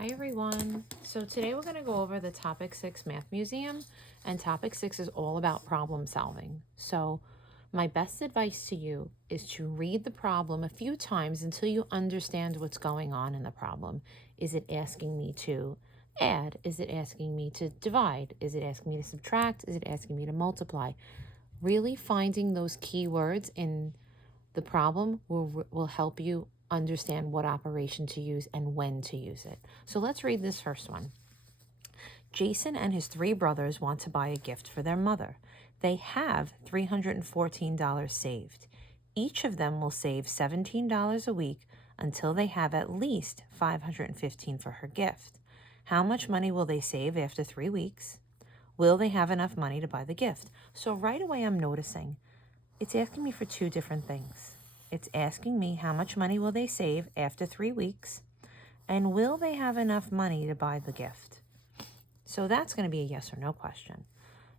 Hi everyone. So today we're going to go over the Topic 6 Math Museum, and Topic 6 is all about problem solving. So my best advice to you is to read the problem a few times until you understand what's going on in the problem. Is it asking me to add? Is it asking me to divide? Is it asking me to subtract? Is it asking me to multiply? Really finding those keywords in the problem will help you understand what operation to use and when to use it. So let's read this first one. Jason and his three brothers want to buy a gift for their mother. They have $314 saved. Each of them will save $17 a week until they have at least $515 for her gift. How much money will they save after 3 weeks? Will they have enough money to buy the gift? So right away I'm noticing it's asking me for two different things. It's asking me how much money will they save after 3 weeks, and will they have enough money to buy the gift? So that's going to be a yes or no question.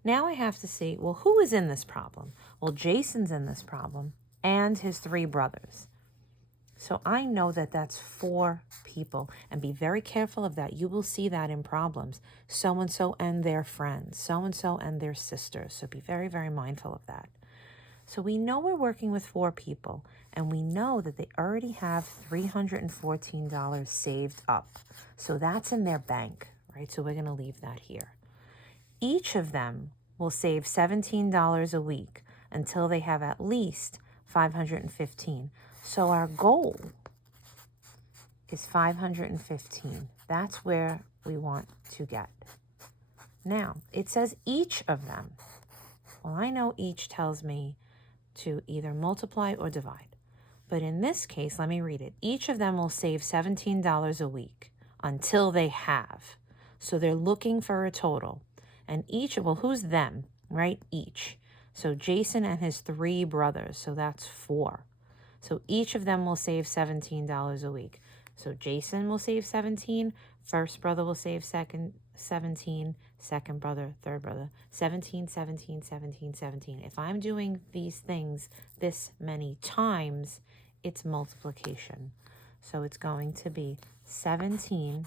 Now I have to see, well, who is in this problem? Well, Jason's in this problem and his three brothers. So I know that that's 4 people, and be very careful of that. You will see that in problems. So-and-so and their friends, so-and-so and their sisters. So be very, very mindful of that. So we know we're working with 4 people, and we know that they already have $314 saved up. So that's in their bank, right? So we're going to leave that here. Each of them will save $17 a week until they have at least $515. So our goal is $515. That's where we want to get. Now, it says each of them. Well, I know each tells me to either multiply or divide. But in this case, let me read it. Each of them will save $17 a week until they have. So they're looking for a total. And each, well, who's them, right? Each. So Jason and his 3 brothers, so that's 4. So each of them will save $17 a week. So Jason will save 17, first brother will save 17, second brother, third brother, 17, 17, 17, 17. If I'm doing these things this many times, it's multiplication. So it's going to be 17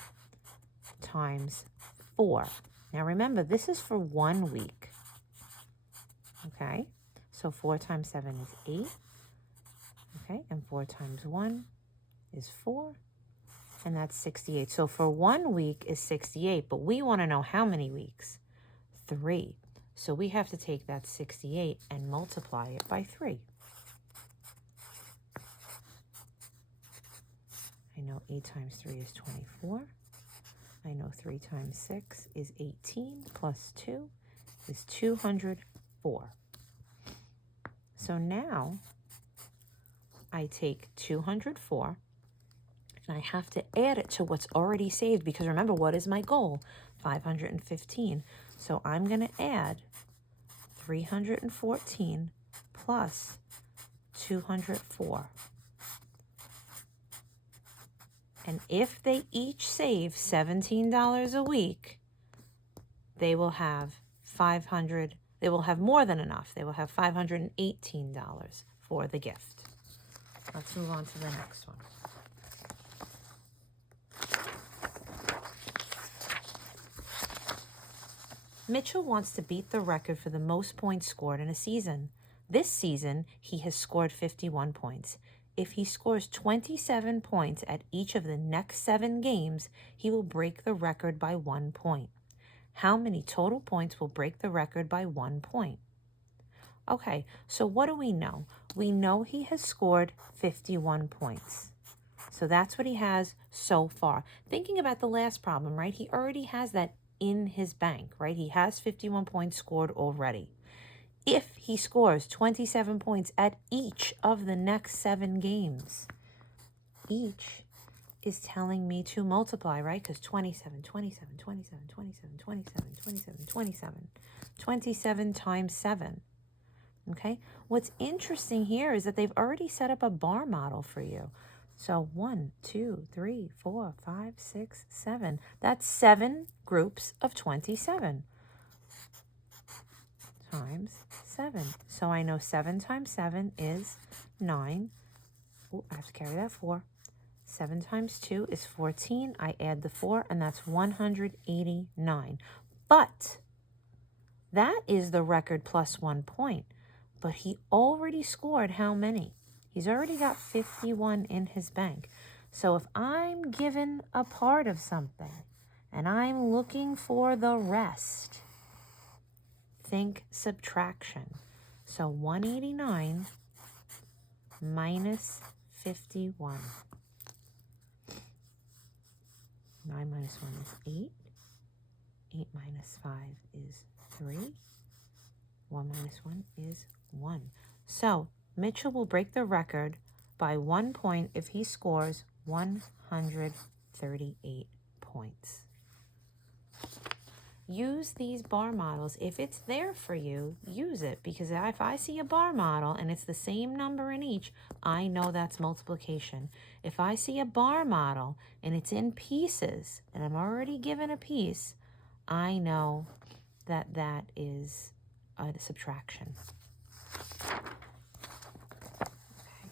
times 4. Now remember, this is for 1 week. Okay, so 4 times 7 is 8. Okay, and 4 times 1 is 4. And that's 68. So for 1 week is 68, but we want to know how many weeks? 3. So we have to take that 68 and multiply it by 3. I know 8 times 3 is 24. I know 3 times 6 is 18, plus 2 is 204. So now I take 204, and I have to add it to what's already saved, because remember, what is my goal? 515. So I'm going to add 314 plus 204. And if they each save $17 a week, they will have they will have more than enough. They will have $518 for the gift. Let's move on to the next one. Mitchell wants to beat the record for the most points scored in a season. This season, he has scored 51 points. If he scores 27 points at each of the next 7 games, he will break the record by 1 point. How many total points will break the record by 1 point? Okay, so what do we know? We know he has scored 51 points. So that's what he has so far. Thinking about the last problem, right? He already has that in his bank, right? He has 51 points scored already. If he scores 27 points at each of the next 7 games, each is telling me to multiply, right? Because 27, 27, 27, 27, 27, 27, 27, 27 times 7. Okay? What's interesting here is that they've already set up a bar model for you. So 1, 2, 3, 4, 5, 6, 7. That's 7 groups of 27 times 7. So I know 7 times 7 is 9. Oh, I have to carry that 4. 7 times 2 is 14. I add the 4, and that's 189. But that is the record plus 1 point. But he already scored how many? He's already got 51 in his bank. So if I'm given a part of something and I'm looking for the rest, think subtraction. So 189 minus 51. 9 minus 1 is 8. 8 minus 5 is 3. 1 minus 1 is 1. So Mitchell will break the record by 1 point if he scores 138 points. Use these bar models. If it's there for you, use it, because if I see a bar model and it's the same number in each, I know that's multiplication. If I see a bar model and it's in pieces and I'm already given a piece, I know that that is a subtraction. Okay.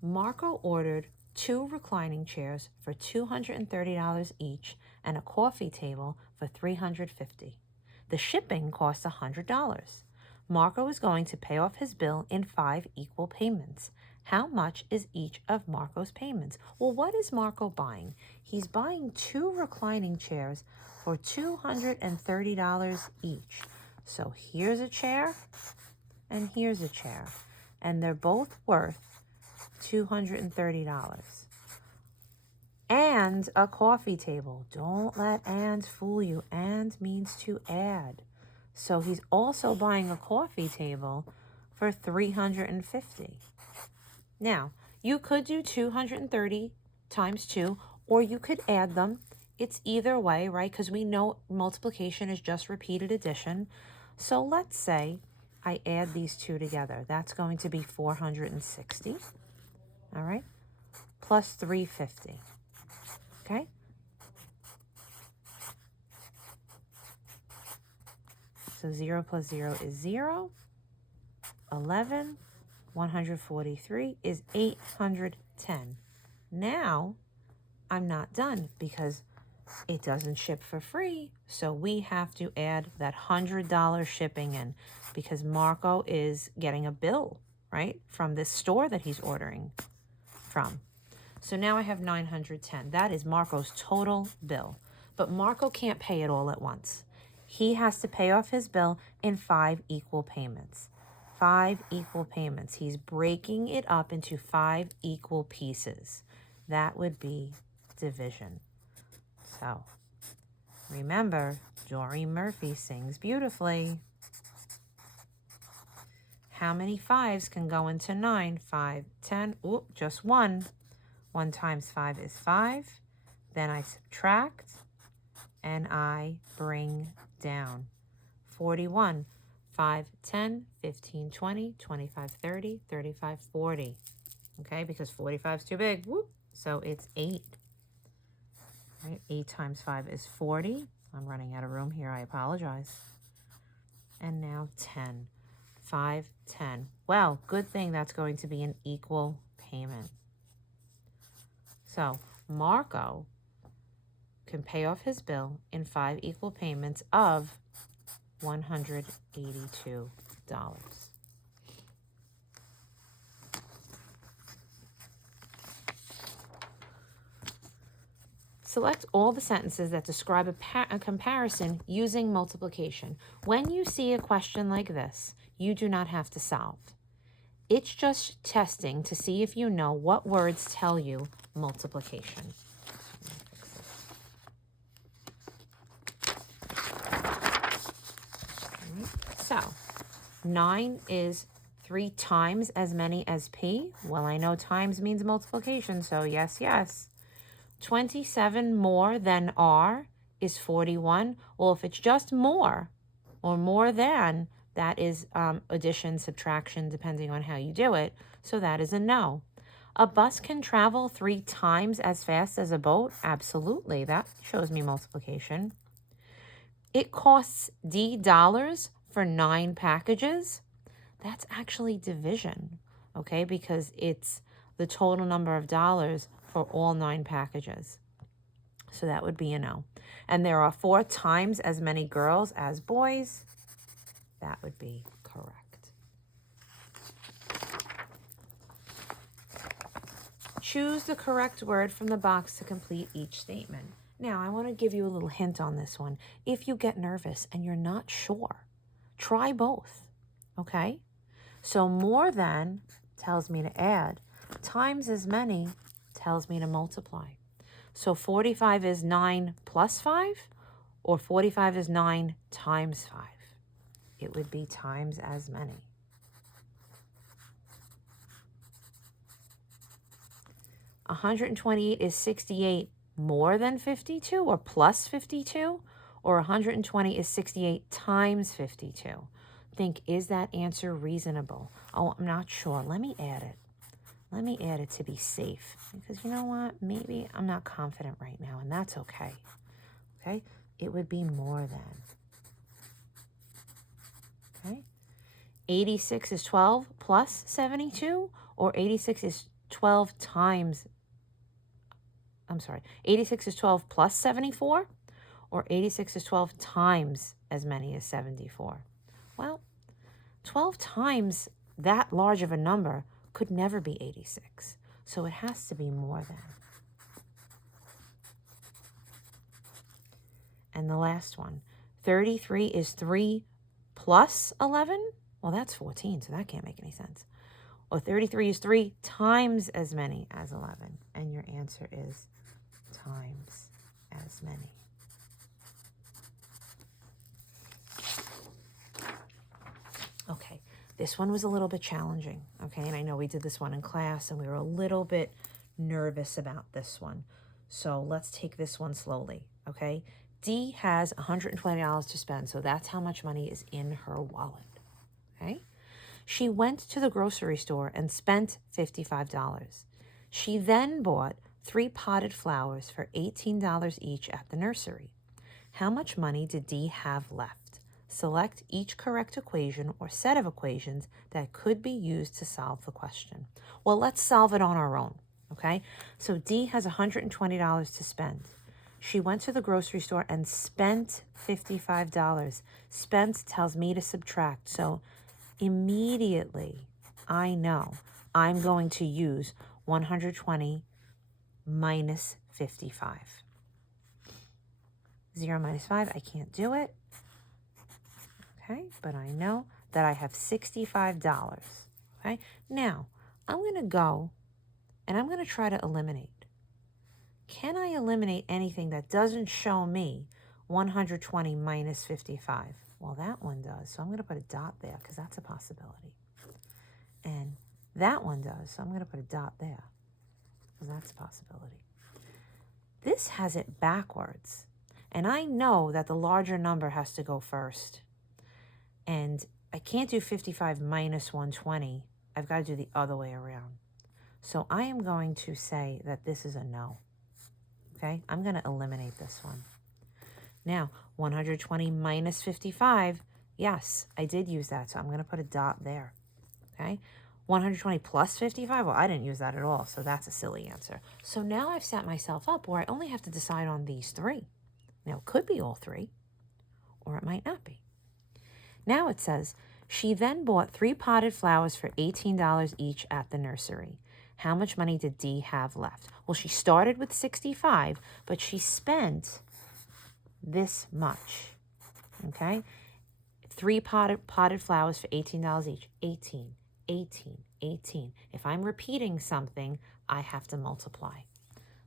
Marco ordered 2 reclining chairs for $230 each and a coffee table for $350. The shipping costs $100. Marco is going to pay off his bill in 5 equal payments. How much is each of Marco's payments? Well, what is Marco buying? He's buying 2 reclining chairs for $230 each. So here's a chair and here's a chair, and they're both worth $230. And a coffee table. Don't let and fool you. And means to add. So he's also buying a coffee table for $350. Now, you could do 230 times 2, or you could add them. It's either way, right? Because we know multiplication is just repeated addition. So let's say I add these 2 together. That's going to be 460. All right? Plus 350. Okay? So 0 plus 0 is 0. 11. 143 is 810. Now, I'm not done because it doesn't ship for free. So we have to add that $100 shipping in because Marco is getting a bill, right, from this store that he's ordering from. So now I have 910. That is Marco's total bill. But Marco can't pay it all at once. He has to pay off his bill in 5 equal payments. 5 equal payments. He's breaking it up into 5 equal pieces. That would be division. So remember, Doreen Murphy sings beautifully. How many 5s can go into 9? 5, 10. Oop, just 1. 1 times 5 is 5. Then I subtract and I bring down. 41. 5, 10, 15, 20, 25, 30, 35, 40. Okay, because 45 is too big. Whoop. So it's 8. Right? 8 times 5 is 40. I'm running out of room here. I apologize. And now 10. 5, 10. Well, good thing that's going to be an equal payment. So Marco can pay off his bill in 5 equal payments of $182. Select all the sentences that describe a comparison using multiplication. When you see a question like this, you do not have to solve. It's just testing to see if you know what words tell you multiplication. So 9 is 3 times as many as P. Well, I know times means multiplication, so yes, yes. 27 more than R is 41. Well, if it's just more or more than, that is addition, subtraction, depending on how you do it. So that is a no. A bus can travel 3 times as fast as a boat? Absolutely. That shows me multiplication. It costs D dollars for 9 packages. That's actually division, okay? Because it's the total number of dollars for all 9 packages. So that would be a no. And there are 4 times as many girls as boys. That would be correct. Choose the correct word from the box to complete each statement. Now, I want to give you a little hint on this one. If you get nervous and you're not sure, try both, okay? So more than tells me to add. Times as many tells me to multiply. So 45 is 9 plus 5, or 45 is 9 times 5. It would be times as many. 128 is 68 more than 52 or plus 52, or 120 is 68 times 52. Think, is that answer reasonable? Oh, I'm not sure. Let me add it. Let me add it to be safe, because you know what? Maybe I'm not confident right now, and that's okay. Okay? It would be more than. Okay? 86 is 12 plus 72, or 86 is 12 times, 86 is 12 plus 74, or 86 is 12 times as many as 74. Well, 12 times that large of a number could never be 86. So it has to be more than. And the last one, 33 is 3 plus 11? Well, that's 14, so that can't make any sense. Or 33 is 3 times as many as 11. And your answer is times as many. Okay, this one was a little bit challenging, okay? And I know we did this one in class and we were a little bit nervous about this one. So let's take this one slowly, okay? Dee has $120 to spend, so that's how much money is in her wallet, okay? She went to the grocery store and spent $55. She then bought 3 potted flowers for $18 each at the nursery. How much money did Dee have left? Select each correct equation or set of equations that could be used to solve the question. Well, let's solve it on our own, okay? So Dee has $120 to spend. She went to the grocery store and spent $55. Spent tells me to subtract, so immediately I know I'm going to use 120 minus 55. 0 minus 5, I can't do it. Okay, but I know that I have $65. Okay, now I'm going to go and I'm going to try to eliminate. Can I eliminate anything that doesn't show me 120 minus 55? Well, that one does, so I'm going to put a dot there because that's a possibility. And that one does, so I'm going to put a dot there because that's a possibility. This has it backwards, and I know that the larger number has to go first. And I can't do 55 minus 120. I've got to do the other way around. So I am going to say that this is a no. Okay, I'm going to eliminate this one. Now, 120 minus 55, yes, I did use that, so I'm going to put a dot there. Okay, 120 plus 55, well, I didn't use that at all, so that's a silly answer. So now I've set myself up where I only have to decide on these 3. Now, it could be all 3, or it might not be. Now it says, she then bought 3 potted flowers for $18 each at the nursery. How much money did Dee have left? Well, she started with 65, but she spent this much, okay? 3 potted flowers for $18 each. 18, 18, 18. If I'm repeating something, I have to multiply.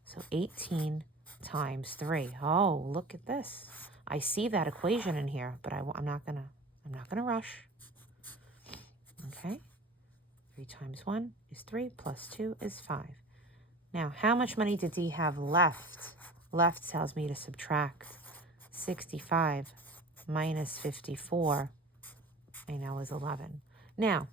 So 18 times 3. Oh, look at this. I see that equation in here, but I'm not gonna rush. Okay. 3 times 1 is 3, plus 2 is 5. Now, how much money did Dee have left? Left tells me to subtract 65 minus 54. I know is 11. Now,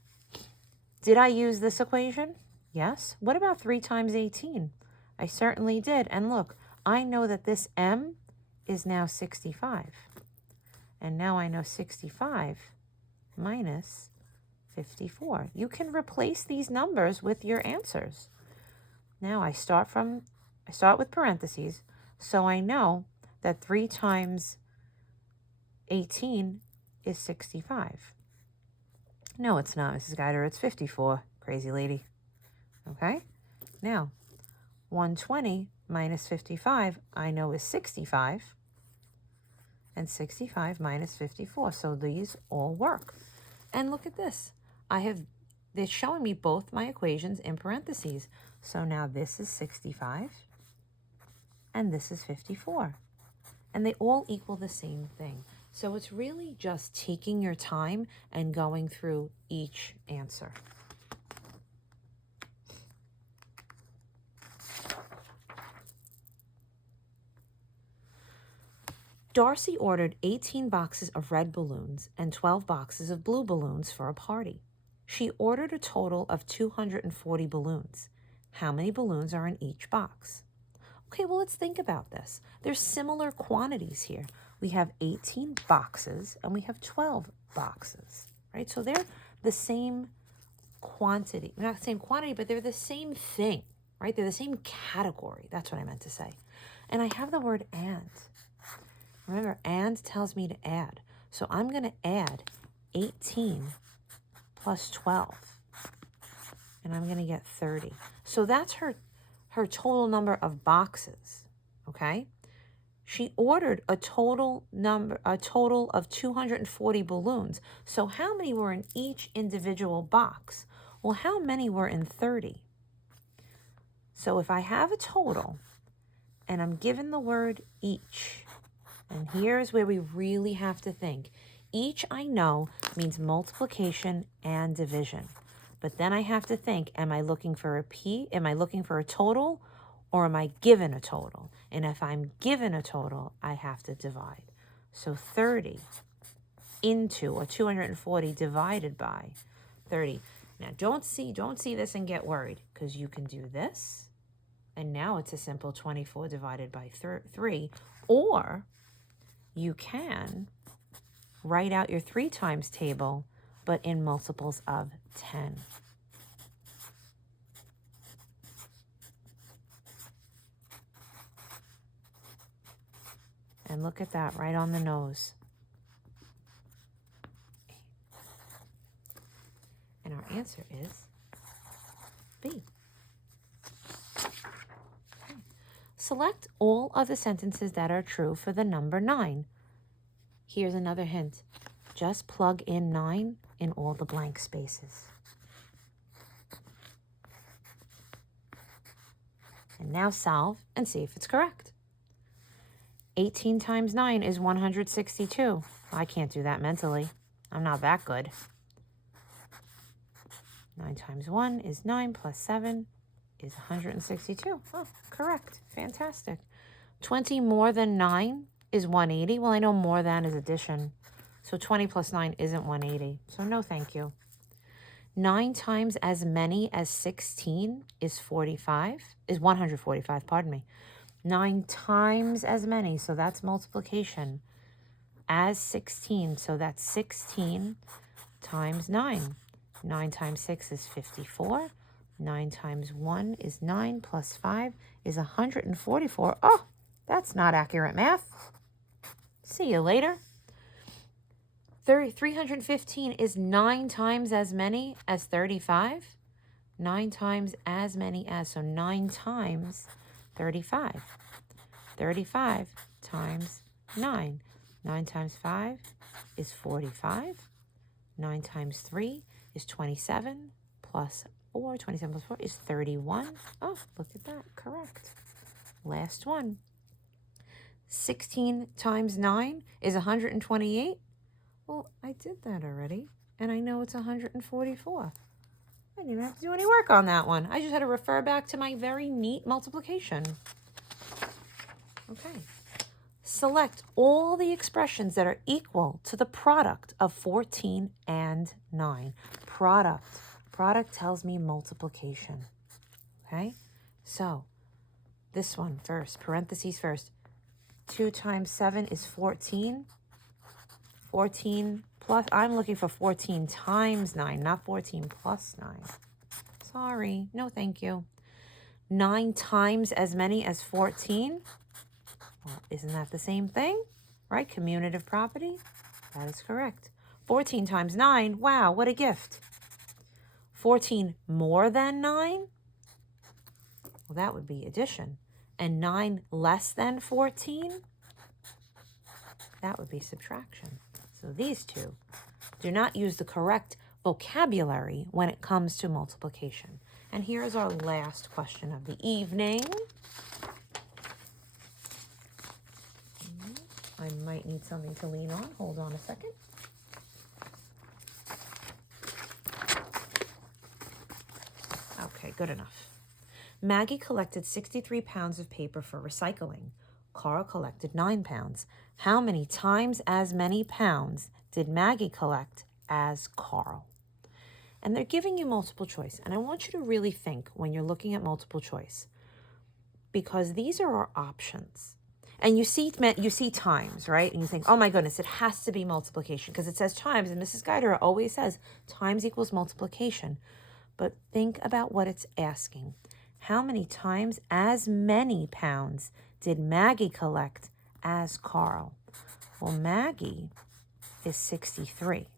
did I use this equation? Yes. What about 3 times 18? I certainly did. And look, I know that this M is now 65. And now I know 65 minus 54. You can replace these numbers with your answers. Now I start with parentheses, so I know that 3 times 18 is 65. No, it's not, Mrs. Guider. It's 54, crazy lady. Okay? Now, 120 minus 55, I know is 65. And 65 minus 54. So these all work. And look at this. They're showing me both my equations in parentheses. So now this is 65 and this is 54. And they all equal the same thing. So it's really just taking your time and going through each answer. Darcy ordered 18 boxes of red balloons and 12 boxes of blue balloons for a party. She ordered a total of 240 balloons. How many balloons are in each box? Okay, well, let's think about this. There's similar quantities here. We have 18 boxes and we have 12 boxes, right? So they're the same quantity. Not the same quantity, but they're the same thing, right? They're the same category. That's what I meant to say. And I have the word and. Remember, and tells me to add. So I'm going to add 18 plus 12. And I'm going to get 30. So that's her total number of boxes, okay? She ordered a total of 240 balloons. So how many were in each individual box? Well, how many were in 30? So if I have a total and I'm given the word each, and here's where we really have to think. Each, I know, means multiplication and division. But then I have to think, am I looking for a P? Am I looking for a total? Or am I given a total? And if I'm given a total, I have to divide. So 30 into, or 240 divided by 30. Now, don't see this and get worried, because you can do this. And now it's a simple 24 divided by 3. Or you can write out your 3 times table, but in multiples of 10. And look at that, right on the nose. And our answer is B. Okay. Select all of the sentences that are true for the number 9. Here's another hint. Just plug in 9 in all the blank spaces. And now solve and see if it's correct. 18 times 9 is 162. I can't do that mentally. I'm not that good. 9 times 1 is 9 plus 7 is 162. Oh, correct. Fantastic. 20 more than 9 is 180. Well, I know more than is addition. So 20 plus 9 isn't 180. So no thank you. 9 times as many as 16 is 145, pardon me. 9 times as many, so that's multiplication, as 16. So that's 16 times 9. 9 times 6 is 54. 9 times 1 is 9 plus 5 is 144. Oh, that's not accurate math. See you later. 315 is 9 times as many as 35. 9 times as many as, so 9 times 35. 35 times 9. 9 times 5 is 45. 9 times 3 is 27 plus 4. 27 plus 4 is 31. Oh, look at that. Correct. Last one. 16 times 9 is 128. Well, I did that already, and I know it's 144. I didn't even have to do any work on that one. I just had to refer back to my very neat multiplication. Okay. Select all the expressions that are equal to the product of 14 and 9. Product. Product tells me multiplication. Okay? So, this one first, parentheses first. 2 times 7 is 14. 14 plus, I'm looking for 14 times 9, not 14 plus 9. Sorry, no thank you. 9 times as many as 14? Well, isn't that the same thing? Right? Commutative property? That is correct. 14 times 9, wow, what a gift. 14 more than 9? Well, that would be addition. And 9 less than 14? That would be subtraction. So these two do not use the correct vocabulary when it comes to multiplication. And here is our last question of the evening. I might need something to lean on. Hold on a second. Okay, good enough. Maggie collected 63 pounds of paper for recycling. Carl collected 9 pounds. How many times as many pounds did Maggie collect as Carl? And they're giving you multiple choice. And I want you to really think when you're looking at multiple choice, because these are our options. And you see times, right? And you think, oh my goodness, it has to be multiplication because it says times. And Mrs. Guider always says times equals multiplication. But think about what it's asking. How many times as many pounds did Maggie collect as Carl? Well, Maggie is 63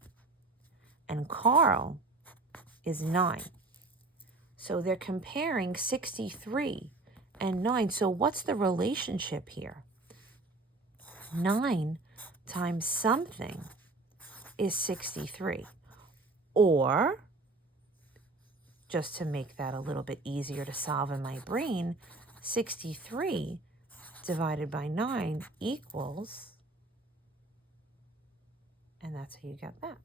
and Carl is 9. So they're comparing 63 and 9. So what's the relationship here? 9 times something is 63. Or, just to make that a little bit easier to solve in my brain, 63 divided by 9 equals, and that's how you get that.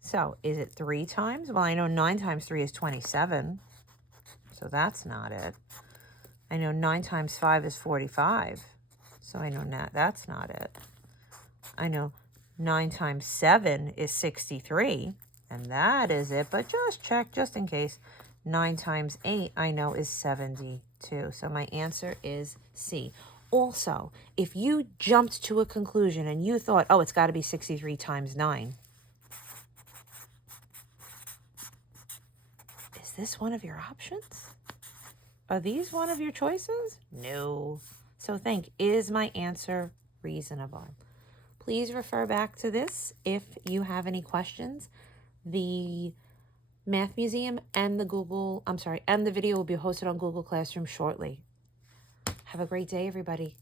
So is it 3 times? Well, I know 9 times 3 is 27, so that's not it. I know 9 times 5 is 45, so I know that's not it. I know 9 times 7 is 63, and that is it, but just check, just in case. 9 times 8, I know, is 72, so my answer is C. Also, if you jumped to a conclusion and you thought, oh, it's got to be 63 times 9, is this one of your options? Are these one of your choices? No. So think, is my answer reasonable? Please refer back to this if you have any questions. The Math Museum and the video will be hosted on Google Classroom shortly. Have a great day, everybody.